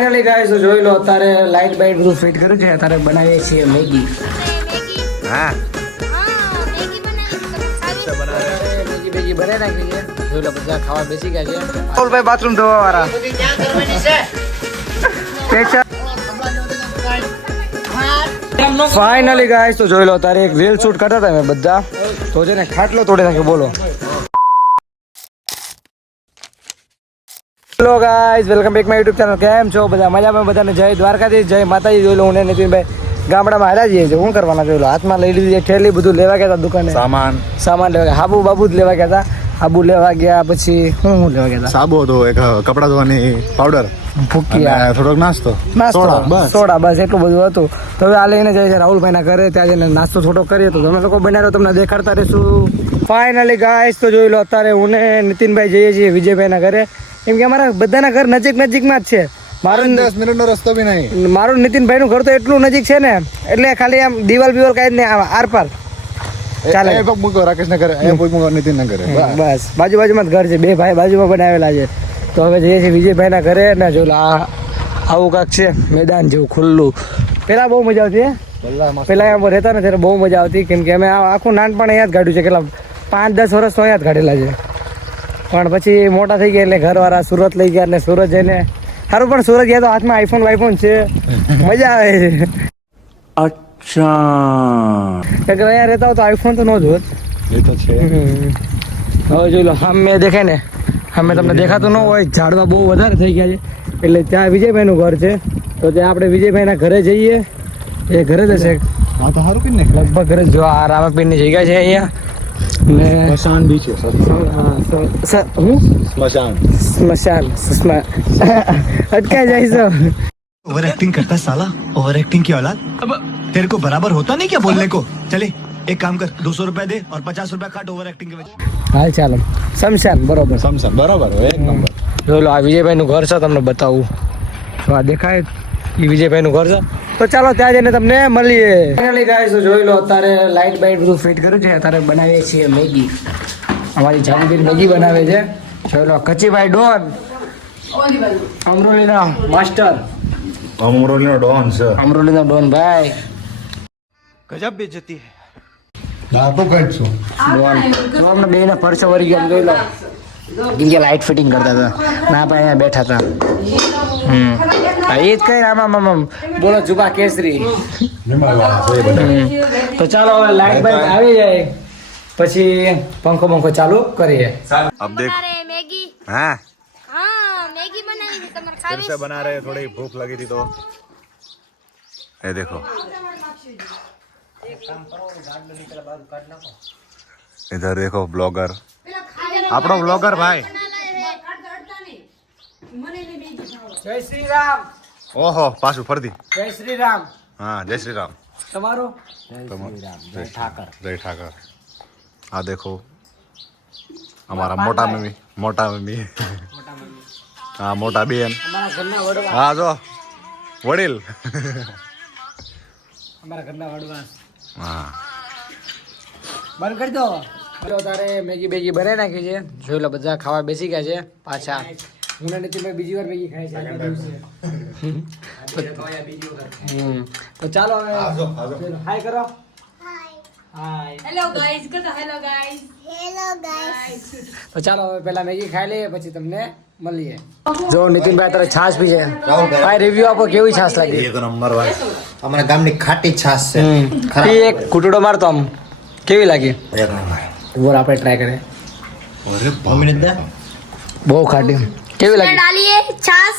Finally guys જોઈ લો અત્યારે light byte બધું ફિટ કર્યું છે. અત્યારે બનાવીએ છીએ મેગી. હા મેગી બેગી બને નાખી છે. જોઈ લો બધા ખાવા બેસી ગયા છે. ભાઈ બાથરૂમ ધોવા વાળા ફાઇનલી ગાઈસ તો જોઈ લો તારે એક રીલ શૂટ કરતા હતા મેં બધા તો છે ને ખાટલો તોડી નાખ્યો. બોલો hello guys welcome back my YouTube channel. કેમ છો બધા? મજામાં? બધાને જય દ્વારકાધીશ, જય માતાજી. જોઈ લો હું ને નીતિનભાઈ ગામડામાં હારા જઈએ છીએ. શું કરવાના? જોઈ લો હાથમાં લઈ લીધી ઠેલી બધું લેવા ગયા હતા દુકાને. સામાન લેવા ગયા. હાબુ બાબુ જ લેવા ગયા હતા. હાબુ લેવા ગયા પછી હું લેવા ગયા હતા? સાબુ હતો, એક કપડા ધોવાની પાવડર, ભૂકિયા, થોડોક નાસ્તો સોડા બસ એટલું બધું હતું. તો હવે આ લઈને જાય છે રાહુલભાઈના ઘરે. ત્યાં જઈને નાસ્તો થોડો કરીએ તો તમે લોકો બનાવ્યો તમને દેખાડતા રહીશું. ફાઇનલી ગાઈસ તો જોઈ લો અત્યારે હું ને નીતિનભાઈ જઈએ છીએ વિજયભાઈના ઘરે. કેમ કે અમારા બધાના ઘર નજીકમાં જ છે. મારું 10 મિનિટનો રસ્તો બી નહીં. મારું નીતિનભાઈ નું ઘર તો એટલું નજીક છે ને એટલે ખાલી આમ દિવાલ કઈ જ નહીં, આર પાર ચાલે. રાકેશ ના ઘરે, નીતિન ના ઘરે, બસ બાજુમાં જ ઘર છે. બે ભાઈ બાજુમાં બનાવેલા છે. તો હવે જઈએ છીએ વિજયભાઈ ના ઘરે ને જો આવું કાંક છે મેદાન જેવું ખુલ્લું. પેલા બહુ મજા આવતી. પેલા અહીંયા રહેતા ને ત્યારે બહુ મજા આવતી. કેમ કે અમે આખું નાનપણ અહીંયા જ કાઢ્યું છે. કેટલા 5-10 વર્ષ તો અહીંયા જ કાઢેલા છે. પણ પછી મોટા થઈ ગયા એટલે ઘરવાળા સુરત લઈ ગયા. એટલે સુરત જઈને સારું, પણ સુરત ગયા તો હાથમાં આઈફોન છે, મજા આવે છે. અચ્છા અહીંયા રહેતા હોય તો આઈફોન તો ન જ હોત. એ તો છે. હવે જોઈ લો અમે દેખાય ને, અમે તમને દેખાતું ન હોય, ઝાડવા બહુ વધારે થઈ ગયા છે. એટલે ત્યાં વિજયભાઈનું ઘર છે. તો ત્યાં આપણે વિજયભાઈના ઘરે જઈએ. એ ઘરે જ હશે લગભગ. ઘરે જો આ રામાપીરની જગ્યા છે અહીંયા. સ્મશાન બી છે. સ્મશાન અટકાઈ જાય છો. ओवर एक्टिंग करता है साला, ओवर एक्टिंग की औलाद. अब तेरे को बराबर होता नहीं क्या बोलने को? चले एक काम कर, 200 रुपया दे और 50 रुपया काट ओवर एक्टिंग के वजह. હાલ ચાલો શમશાન બરોબર. સમસમ બરાબર, એક નંબર. જોઈ લો આ વિજયભાઈનું ઘર છે. તમને બતાવું તો આ દેખાય એ વિજયભાઈનું ઘર છે. તો ચાલો ત્યાં જઈને તમને મળીએ. ફાઇનલી ગાઈસ તો જોઈ લો અત્યારે લાઈટ બાઈટ બધું ફિટ કર્યું છે. અત્યારે બનાવીએ છીએ મેગી. અમારી જાગીર મેગી બનાવે છે. જોઈ લો કચીભાઈ ડોન, અમરોલીના માસ્ટર, અમરોલીનો ડોન છે. અમરોલીના ડોન ભાઈ. गजब बेइज्जती है. દાંતો કાઢશો ડોન જો અમને બેના પરસો વળી ગયા. જોઈ લો ગીંગે લાઈટ ફિટિંગ કરતા હતા ના આપણે અહીંયા બેઠા હતા. એ જ કઈ આમ બોલો જુબા કેસરી. તો ચાલો હવે લાઈટ બાઈટ આવી જાય પછી પંખો ચાલુ કરીએ. अब देख मैगी. हाँ हाँ मैगी बनाई थी तुम्हारे फिर खावे. से बना रहे, थोड़ी भूख लगी थी तो ये देखो इधर देखो ब्लॉगर, આપણો બ્લોગર ભાઈ. જય શ્રી રામ. ઓહો પાછું ફરતી. જય શ્રી રામ. હા જય શ્રી રામ. તમારું જય ઠાકર. આ દેખો અમારા મોટા મમ્મી હા મોટા બેન. અમારા ઘરના વડવા. હા જો વડીલ. અમારા ઘરના વડવા. હા બંધ કરી દો. તારે મેગી બેગી બનાવી નાખી છે. જોઈ લો બધા ખાવા બેસી ગયા છે પાછા. હું નથી બીજી વાર મેગી ખાય છે. તો ચાલો હવે હાય કરો. હાય. हेलो गाइस कर दो हेलो गाइस. તો ચાલો હવે પેલા મેગી ખાઈ લઈએ પછી તમને મળીએ. જો નીતિનભાઈ તારે છાશ પી છે. ભાઈ રિવ્યુ આપો કેવી છાશ લાગી? એક નંબર ભાઈ. અમારા ગામની ખાટી છાશ છે. ખરાબ એક કુટડો મારતો આમ કેવી લાગી? એક નંબર. બોલ આપણે ટ્રાય કરીએ. અરે મમ્મીને દે. બહુ ખાટી કેવી લાગી? डालिए छाछ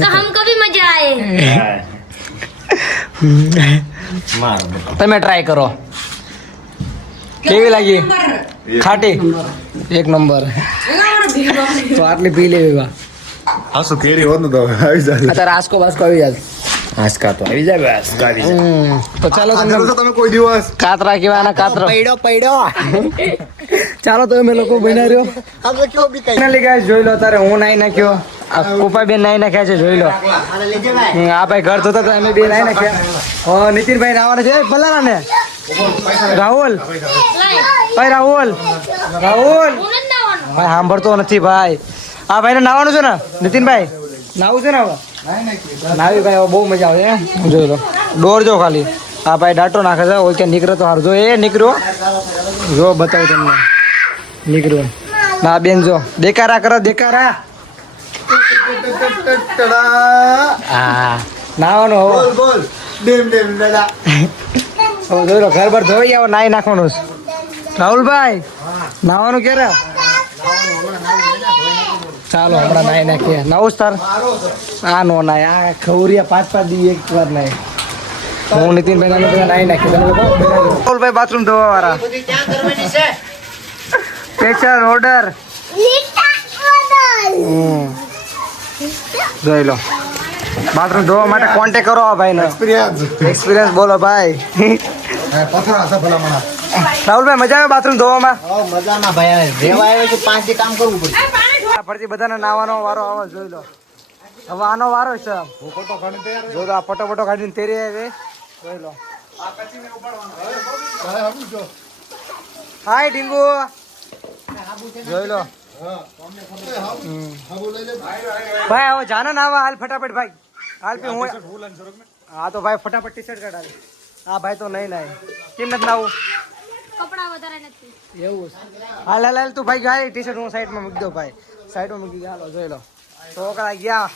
तो हमको भी मजा आए. માર તમે ટ્રાય કરો કેવી લાગી? ખાટી એક નંબર. તો આટલી પી લેવી. હા શું કેરી હોત ને તો આવી જાય. અત્યારે આસ્કો બાસ્કો આવી જાય. આસકા તો આવી જાય બસ ગાડી જાય. તો ચાલો આજે તો તમે કોઈ દિવસ કાતરા કેવાના કાતરા. પૈડો ચાલો તો અમે લોકો બના રહ્યો. આપણે કેવો બી કઈ ફાઇનલી ગાઈસ જોઈ લો તારે હું નાઈ નાખ્યો. આ કુપા બેન નાઈ નાખ્યા છે. જોઈ લો આ ભાઈ ઘર ધોતા તો અમે બે નાઈ નાખ્યા. નીતિનભાઈ નાવાના છે. ભલાના ને રાહુલ ભાઈ રાહુલ ભાઈ સાંભળતો નથી ભાઈ. આ ભાઈને નાવાનું છે ને નીતિનભાઈ? નાવું છે ને હવે નાવી ભાઈ હવે બહુ મજા આવે છે જોઈ લો ડોર જો ખાલી આ ભાઈ ડાટો નાખે છે ઓલ કે નીકળે તો હાર જો એ નીકળ્યો જો બતાવું તમને નીકળ્યું ના બેન જો દેકારા કરો દેકારા હા નાવાનો હવે બોલ ડેમ દાદા હવે જોઈ લો ઘર પર ધોઈ આવો નાઈ નાખવાનું છે. રાહુલભાઈ નાવાનું ક્યારે ચાલો હમણાં નાઈ નાખીએ નવું સ્તર આ નો નાય આ ખવરિયા 5-5 દી એક વાર નાય હું નીતિનભાઈ નાનો બધા નાઈ નાખીએ તમે લોકો રાહુલભાઈ બાથરૂમ ધોવા વાળા સ્પેશિયલ ઓર્ડર જોઈ લો બાથરૂમ ધોવા માટે કોન્ટેક્ટ કરો આ ભાઈનો એક્સપિરિયન્સ બોલો ભાઈ રાહુલભાઈ મજા આવે બાથરૂમ ધોવામાં મજામાં ભાઈ રેવા આવ્યો છે 5 દી કામ કરવું પડે ફરતી બધાને નાવાનો વારો આવે જોઈ લો હવે આનો વારો છે જો તો આ ફટોફટો કાઢીને તેરી આવે જોઈ લો હાય ડીંગુ જોઈ લો ભાઈ હવે જાનો ના આવે હાલ ફટાફટ ભાઈ હાલ પી હું હા તો ભાઈ ફટાફટ ટી શર્ટ કાઢ હા ભાઈ તો નહીં નાય કેમ નથી નાવું કપડા વધારે નથી એવું હાલ હાલ હાલ તું ભાઈ ગાય ટી શર્ટ હું સાઈડમાં મૂકી દઉં ભાઈ સાઈડમાં મૂકી ગયા હાલો જોઈ લો છોકરા ગયા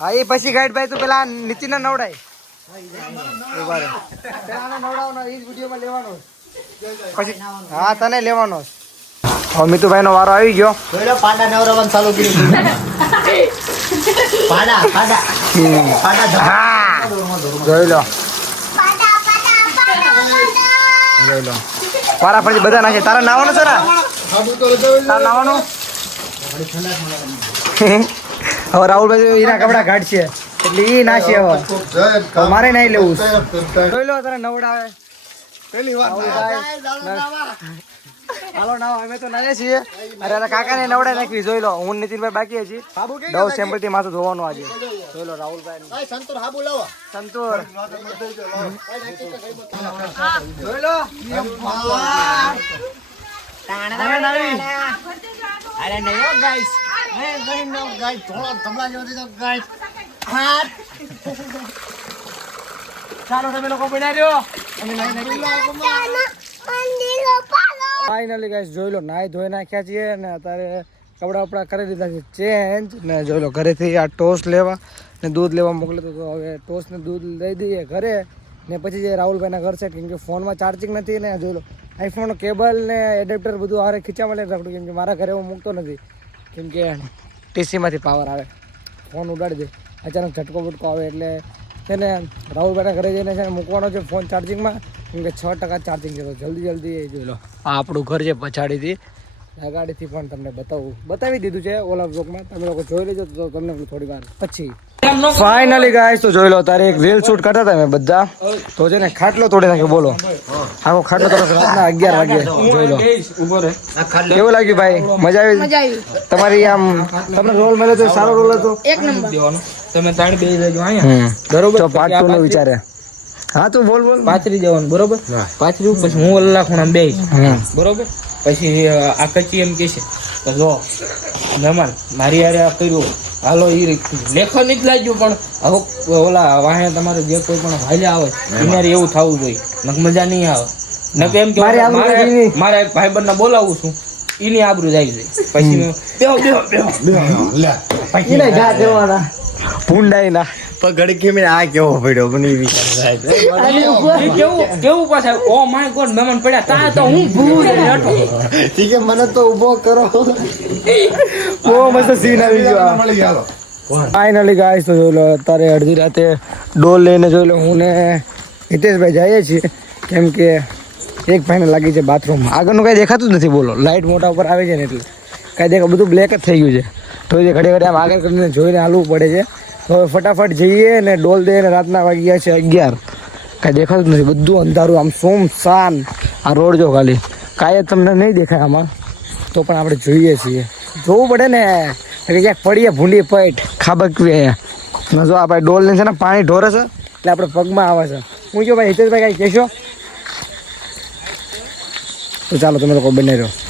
હા એ પછી ગાઈડ ભાઈ તું પેલા નીતિને નવડાય ઉભા રહે પેલા નવડાવવાનો એ જ વિડીયોમાં લેવાનો પછી હા તને લેવાનો હવે મિતુભાઈ નો વારો આવી ગયો જોઈ લો પાડા નવરાવાનું ચાલુ કર્યું પાડા હા જોઈ લો જોઈ લો વારા ફરતી બધા નાખે તારા નાવાનું છે ને તારા નાવાનું હવે રાહુલભાઈ એના કપડા કાઢશે એટલે એ નાખશે હવે મારે નહીં લેવું જોઈ લો તારે નવડાવે પેલી વાર હાલો નાવ અમે તો નાઈએ છીએ અરે કાકાને નવડા નાખવી જોઈ લો હું નીતિનભાઈ બાકી છીએ ડવ સેમ્પલ થી માથું ધોવાનું આજે જોઈ લો રાહુલભાઈ સંતોર હાબુ લાવો સંતોર જોઈ લો અરે નહીં ગાઈસ ગાઈસ થોડો ધમલા જેવો દીધો ગાઈસ ચાલો તમે લોકો બનાવ્યો ફાઇનલી ગાઈસ જોઈ લો નાઈ ધોઈ નાખ્યા છીએ ને અત્યારે કપડા વપડા કરી દીધા છે ચેન્જ ને જોઈ લો ઘરેથી આ ટોસ્ટ લેવા ને દૂધ લેવા મોકલે તો હવે ટોસ્ટ ને દૂધ લઈ દઈએ ઘરે ને પછી જે રાહુલભાઈના ઘર છે કેમ કે ફોનમાં ચાર્જિંગ નથી ને જોઈ લો આઈફોનનો કેબલ ને એડેપ્ટર બધું હારે ખીચામાં લઈને રાખડું કેમ કે મારા ઘરે હું મૂકતો નથી કેમ કે ટીસીમાંથી પાવર આવે ફોન ઉડાડી દે અચાનક ઝટકો બટકો આવે એટલે તેને રાહુલભાઈના ઘરે જઈને છે ને મૂકવાનો છે ફોન ચાર્જિંગમાં કેમ કે 6% ચાર્જિંગ છે તો જલ્દી જોઈ લો આ આપણું ઘર છે પછાડીથી આ ગાડીથી પણ તમને બતાવી દીધું છે ઓલા બ્લોગમાં તમે લોકો જોઈ લેજો તો તમને થોડી વાર પછી ફાઇનલી ગાઈસ તો જોઈ લો તારે એક રીલ શૂટ કરતા હતા મેં બધા તો છે ને ખાટલો તોડી નાખ્યો બોલો આખો ખાટલો તોડો રાતના 11 વાગે જોઈ લો કેવું લાગ્યું ભાઈ મજા આવી તમારી આમ તમને રોલ મળ્યો તો સારો રોલ હતો એક નંબર તમે તાણ બે લેજો અહીંયા બરોબર તો પાર્ટ 2 નો વિચારે હા તું બોલ પાથરી જવાનું બરોબર પાથરી પછી હું અલ્લાહ ખૂણા બે બરોબર પછી આ કચ્ચી એમ કે છે તો જો મહેમાન મારી યારે આ કર્યું હાલો એ લેખન જ લાગ્યું પણ હવે ઓલા વાહે તમારે જે કોઈ પણ હાલ્યા આવે એનારે એવું થવું જોઈએ નક મજા નહીં આવે નક એમ કે મારે એક ભાઈબંધને બોલાવું છું એની આબરૂ જાય છે પછી ભૂંડાઈ ના પગડ કેમ આ કેવો પડ્યો મને વિચાર કેવું પાછા ઓ માય ગોડ મહેમાન પડ્યા તા તો હું ભૂલ ઠીક છે મને તો ઊભો કરો બહુ મસ્ત સીન આવી ગયો ફાઇનલી ગાઈસ તો જોઈ લો અત્યારે અડધી રાતે ડોલ લઈને જોઈ લો હું ને હિતેશભાઈ જઈએ છીએ કેમ કે એક ભાઈને લાગી છે બાથરૂમમાં આગળનું કાંઈ દેખાતું જ નથી બોલો લાઇટ મોટા ઉપર આવે છે ને એટલે કાંઈ દેખા બધું બ્લેક જ થઈ ગયું છે તો જે ઘડી આમ આગળ કરીને જોઈને હાલવું પડે છે તો હવે ફટાફટ જઈએ ને ડોલ દઈએ ને રાતના વાગી ગયા છે 11 કાંઈ દેખાતું જ નથી બધું અંધારું આમ સોમસાન આ રોડ જો ખાલી કાંઈ તમને નહીં દેખાય આમાં તો પણ આપણે જોઈએ છીએ જોવું પડે ને ક્યાંક પડીએ ભૂંડી પૈટ ખાબકવી અહીંયા જો આપણે ડોલ ને છે ને પાણી ઢોરે છે એટલે આપણે પગમાં આવે છે હું જો ભાઈ હિતેશભાઈ કાંઈ કહેશો તો ચાલો તમે લોકો બને રહ્યો